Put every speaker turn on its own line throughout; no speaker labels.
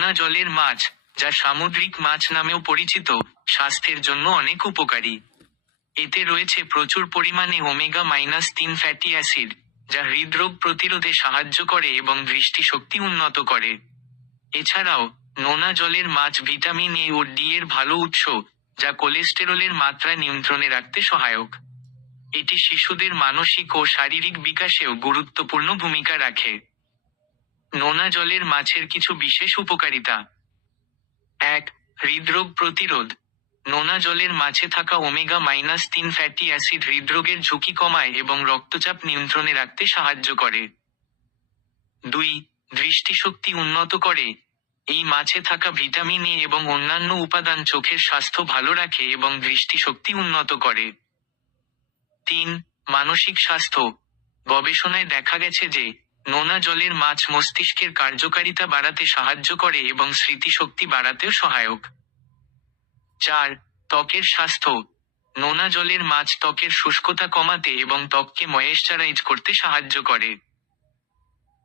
নোনা জলের মাছ, যা সামুদ্রিক মাছ নামেও পরিচিত, স্বাস্থ্যের জন্য অনেক উপকারী। এতে রয়েছে প্রচুর পরিমাণে ওমেগা মাইনাস তিন ফ্যাটি অ্যাসিড যা হৃদরোগ প্রতিরোধে সাহায্য করে এবং দৃষ্টিশক্তি উন্নত করে। এছাড়াও, নোনা জলের মাছ ভিটামিন এ ও ডি এর ভালো উৎস, যা কোলেস্টেরলের মাত্রা নিয়ন্ত্রণে রাখতে সহায়ক। এটি শিশুদের মানসিক ও শারীরিক বিকাশেও গুরুত্বপূর্ণ ভূমিকা রাখে। নোনা জলের মাছের কিছু বিশেষ উপকারিতা। এক, হৃদরোগ প্রতিরোধ। নোনা জলের মাছে থাকা ওমেগা মাইনাস তিন ফ্যাটি অ্যাসিড হৃদরোগের ঝুঁকি কমায় এবং রক্তচাপ নিয়ন্ত্রণে রাখতে সাহায্য করে। দুই, দৃষ্টিশক্তি উন্নত করে। এই মাছে থাকা ভিটামিন এ এবং অন্যান্য উপাদান চোখের স্বাস্থ্য ভালো রাখে এবং দৃষ্টিশক্তি উন্নত করে। তিন, মানসিক স্বাস্থ্য। গবেষণায় দেখা গেছে যে নোনা জলের মাছ মস্তিষ্কের কার্যকারিতা বাড়াতে সাহায্য করে এবং স্মৃতিশক্তি বাড়াতেও সহায়ক। চার, ত্বকের স্বাস্থ্য। নোনা জলের মাছ ত্বকের শুষ্কতা কমাতে এবং ত্বককে ময়েশ্চারাইজ করতে সাহায্য করে।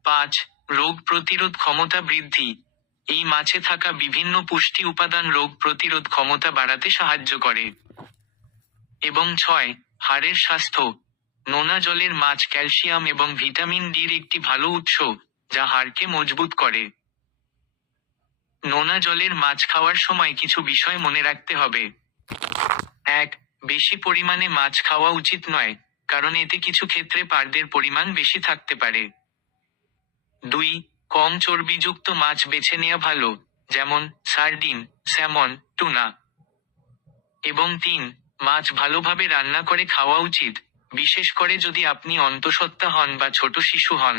পাঁচ, রোগ প্রতিরোধ ক্ষমতা বৃদ্ধি। এই মাছে থাকা বিভিন্ন পুষ্টি উপাদান রোগ প্রতিরোধ ক্ষমতা বাড়াতে সাহায্য করে। এবং ছয়, হাড়ের স্বাস্থ্য। নোনা জলের মাছ ক্যালসিয়াম এবং ভিটামিন ডির একটি ভালো উৎস, যা হাড়কে মজবুত করে। নোনা জলের মাছ খাওয়ার সময় কিছু বিষয় মনে রাখতে হবে। এক, বেশি পরিমাণে মাছ খাওয়া উচিত নয়, কারণ এতে কিছু ক্ষেত্রে পারদের পরিমাণ বেশি থাকতে পারে। দুই, কম চর্বিযুক্ত মাছ বেছে নেওয়া ভালো, যেমন সার্ডিন, স্যামন, টুনা। এবং তিন, মাছ ভালোভাবে রান্না করে খাওয়া উচিত বিশেষ করে যদি আপনি অন্তঃসত্ত্বা হন বা ছোট শিশু হন